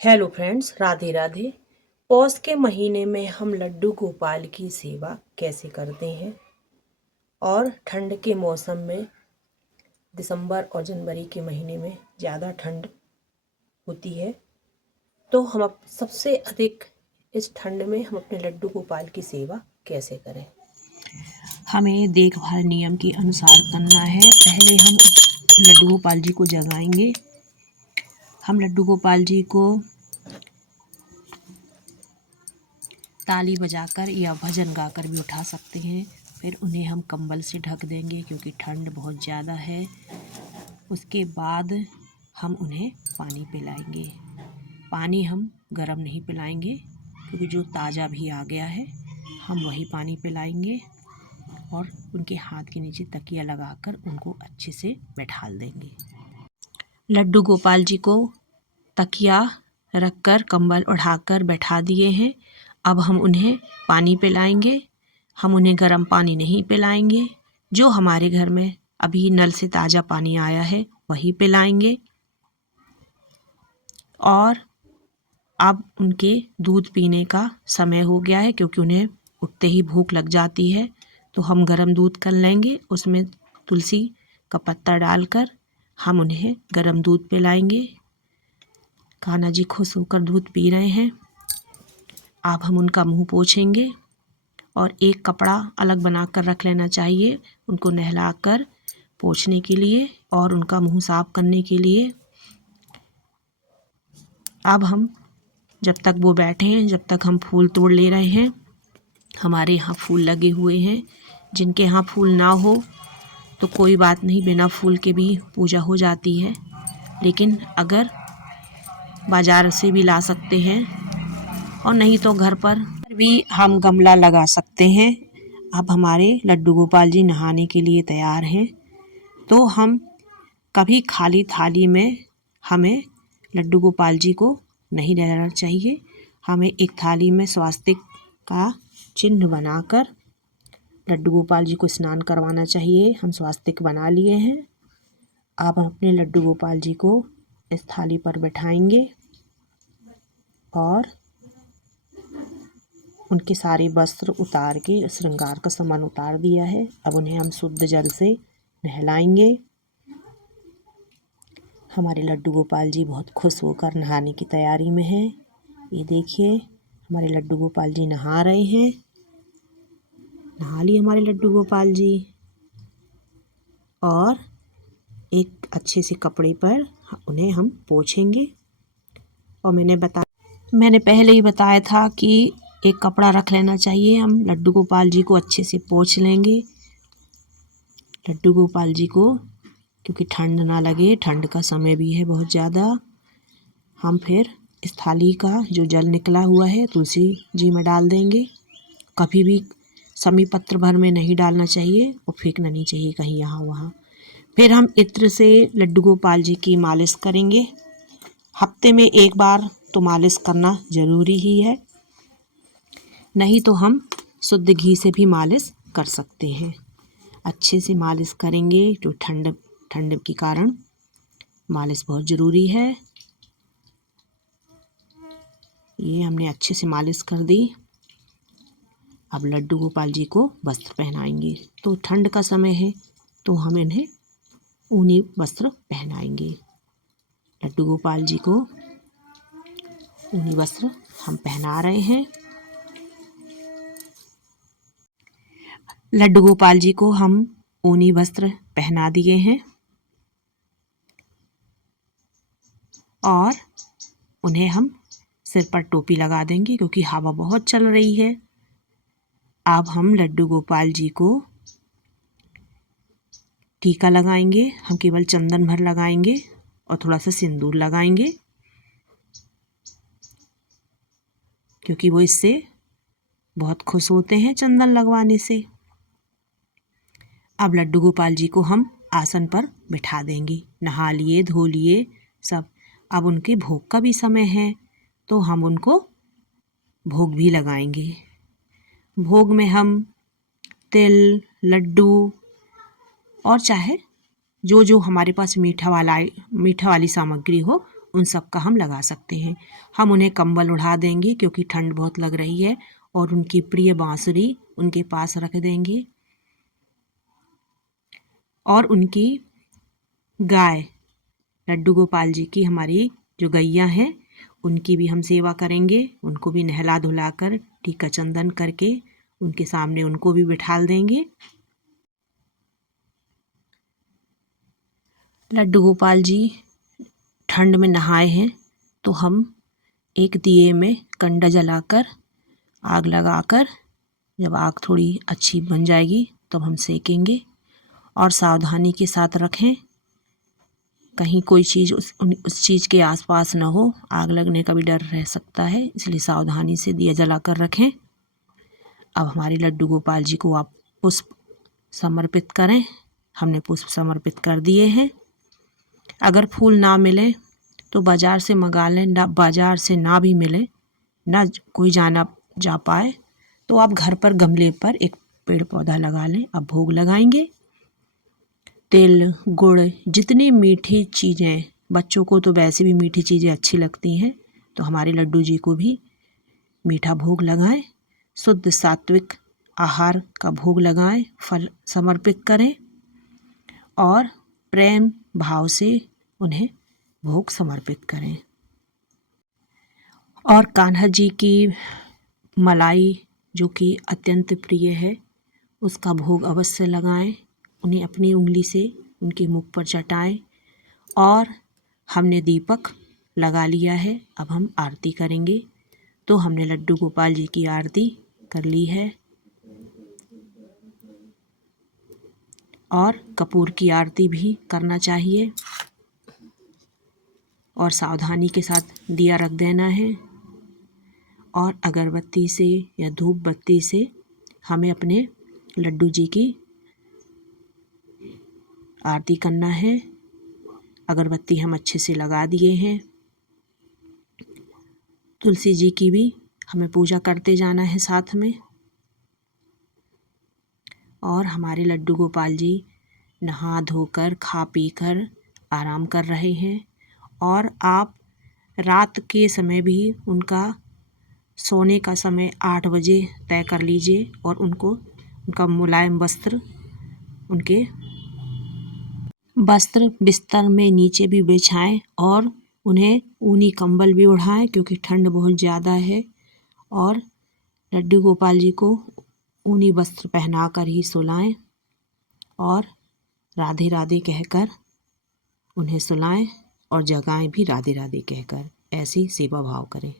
Hello friends, Radhe Radhe. Paush के महीने में हम लड्डू गोपाल की सेवा कैसे करते हैं और ठंड के मौसम में दिसंबर और जनवरी के महीने में ज़्यादा ठंड होती है, तो हम सबसे अधिक इस ठंड में हम अपने लड्डू गोपाल की सेवा कैसे करें। हमें देखभाल नियम के अनुसार करना है। पहले हम लड्डू गोपाल जी को जगाएंगे। हम लड्डू गोपाल जी को ताली बजाकर या भजन गाकर भी उठा सकते हैं। फिर उन्हें हम कंबल से ढक देंगे क्योंकि ठंड बहुत ज़्यादा है। उसके बाद हम उन्हें पानी पिलाएंगे। पानी हम गर्म नहीं पिलाएंगे क्योंकि जो ताज़ा भी आ गया है हम वही पानी पिलाएंगे और उनके हाथ के नीचे तकिया लगाकर उनको अच्छे से बैठाल देंगे। लड्डू गोपाल जी को तकिया रखकर कंबल ओढ़ाकर बैठा दिए हैं। अब हम उन्हें पानी पिलाएंगे। हम उन्हें गर्म पानी नहीं पिलाएंगे। जो हमारे घर में अभी नल से ताज़ा पानी आया है वही पिलाएंगे। और अब उनके दूध पीने का समय हो गया है क्योंकि उन्हें उठते ही भूख लग जाती है, तो हम गर्म दूध कर लेंगे। उसमें तुलसी का पत्ता डालकर हम उन्हें गर्म दूध पिलाएंगे। कान्हा जी खुश होकर दूध पी रहे हैं। अब हम उनका मुंह पोंछेंगे और एक कपड़ा अलग बनाकर रख लेना चाहिए उनको नहलाकर पोंछने के लिए और उनका मुंह साफ करने के लिए। अब हम जब तक वो बैठे हैं, जब तक हम फूल तोड़ ले रहे हैं। हमारे यहाँ फूल लगे हुए हैं। जिनके यहाँ फूल ना हो तो कोई बात नहीं, बिना फूल के भी पूजा हो जाती है। लेकिन अगर बाज़ार से भी ला सकते हैं और नहीं तो घर पर भी हम गमला लगा सकते हैं। अब हमारे लड्डू गोपाल जी नहाने के लिए तैयार हैं, तो हम कभी खाली थाली में हमें लड्डू गोपाल जी को नहीं रहना चाहिए। हमें एक थाली में स्वास्तिक का चिन्ह बनाकर लड्डू गोपाल जी को स्नान करवाना चाहिए। हम स्वास्तिक बना लिए हैं। अब हम अपने लड्डू गोपाल जी को इस थाली पर बैठाएंगे और उनके सारे वस्त्र उतार के श्रृंगार का सामान उतार दिया है। अब उन्हें हम शुद्ध जल से नहलाएंगे। हमारे लड्डू गोपाल जी बहुत खुश होकर नहाने की तैयारी में हैं। ये देखिए हमारे लड्डू गोपाल जी नहा रहे हैं। नहा लिए हमारे लड्डू गोपाल जी और एक अच्छे से कपड़े पर उन्हें हम पोंछेंगे। और मैंने पहले ही बताया था कि एक कपड़ा रख लेना चाहिए। हम लड्डू गोपाल जी को अच्छे से पोंछ लेंगे। लड्डू गोपाल जी को क्योंकि ठंड ना लगे, ठंड का समय भी है बहुत ज़्यादा। हम फिर इस थाली का जो जल निकला हुआ है तुलसी जी में डाल देंगे। कभी भी समी पत्र भर में नहीं डालना चाहिए और फेंकना नहीं चाहिए कहीं यहाँ वहाँ। फिर हम इत्र से लड्डू गोपाल जी की मालिश करेंगे। हफ्ते में एक बार तो मालिश करना ज़रूरी ही है, नहीं तो हम शुद्ध घी से भी मालिश कर सकते हैं। अच्छे से मालिश करेंगे, जो ठंड के कारण मालिश बहुत ज़रूरी है। ये हमने अच्छे से मालिश कर दी। अब लड्डू गोपाल जी को वस्त्र पहनाएंगे। तो ठंड का समय है तो हम इन्हें ऊनी वस्त्र पहनाएंगे। लड्डू गोपाल जी को ऊनी वस्त्र हम पहना रहे हैं। लड्डू गोपाल जी को हम ऊनी वस्त्र पहना दिए हैं और उन्हें हम सिर पर टोपी लगा देंगे क्योंकि हवा बहुत चल रही है। अब हम लड्डू गोपाल जी को टीका लगाएंगे। हम केवल चंदन भर लगाएंगे और थोड़ा सा सिंदूर लगाएंगे क्योंकि वो इससे बहुत खुश होते हैं चंदन लगवाने से। अब लड्डू गोपाल जी को हम आसन पर बिठा देंगे। नहा लिए, धो लिए सब। अब उनके भोग का भी समय है तो हम उनको भोग भी लगाएंगे। भोग में हम तिल, लड्डू और चाहे जो जो हमारे पास मीठा वाली सामग्री हो उन सब का हम लगा सकते हैं। हम उन्हें कंबल उड़ा देंगे क्योंकि ठंड बहुत लग रही है, और उनकी प्रिय बांसुरी उनके पास रख देंगे, और उनकी गाय लड्डू गोपाल जी की, हमारी जो गैया हैं, उनकी भी हम सेवा करेंगे। उनको भी नहला धुलाकर टीका चंदन करके उनके सामने उनको भी बिठाल देंगे। लड्डू गोपाल जी ठंड में नहाए हैं, तो हम एक दिए में कंडा जलाकर आग लगाकर, जब आग थोड़ी अच्छी बन जाएगी तब हम सेकेंगे। और सावधानी के साथ रखें, कहीं कोई चीज़ उस चीज़ के आसपास न हो, आग लगने का भी डर रह सकता है, इसलिए सावधानी से दिया जलाकर रखें। अब हमारे लड्डू गोपाल जी को आप पुष्प समर्पित करें। हमने पुष्प समर्पित कर दिए हैं। अगर फूल ना मिले तो बाज़ार से मंगा लें, ना बाज़ार से ना भी मिले, ना कोई जा पाए, तो आप घर पर गमले पर एक पेड़ पौधा लगा लें। अब भोग लगाएंगे। तिल गुड़, जितनी मीठी चीज़ें, बच्चों को तो वैसे भी मीठी चीज़ें अच्छी लगती हैं, तो हमारे लड्डू जी को भी मीठा भोग लगाएं। शुद्ध सात्विक आहार का भोग लगाएं, फल समर्पित करें और प्रेम भाव से उन्हें भोग समर्पित करें। और कान्हा जी की मलाई, जो कि अत्यंत प्रिय है, उसका भोग अवश्य लगाएं। उन्हें अपनी उंगली से उनके मुख पर चटाएं। और हमने दीपक लगा लिया है, अब हम आरती करेंगे। तो हमने लड्डू गोपाल जी की आरती कर ली है, और कपूर की आरती भी करना चाहिए, और सावधानी के साथ दिया रख देना है। और अगरबत्ती से या धूप बत्ती से हमें अपने लड्डू जी की आरती करना है। अगरबत्ती हम अच्छे से लगा दिए हैं। तुलसी जी की भी हमें पूजा करते जाना है साथ में। और हमारे लड्डू गोपाल जी नहा धोकर खा पी कर आराम कर रहे हैं। और आप रात के समय भी उनका सोने का समय 8 बजे तय कर लीजिए, और उनका मुलायम वस्त्र, उनके वस्त्र बिस्तर में नीचे भी बिछाएं, और उन्हें ऊनी कंबल भी ओढ़ाएं क्योंकि ठंड बहुत ज़्यादा है। और लड्डू गोपाल जी को ऊनी वस्त्र पहनाकर ही सुलाएं, और राधे राधे कहकर उन्हें सुलाएं, और जगाएं भी राधे राधे कहकर। ऐसी सेवा भाव करें।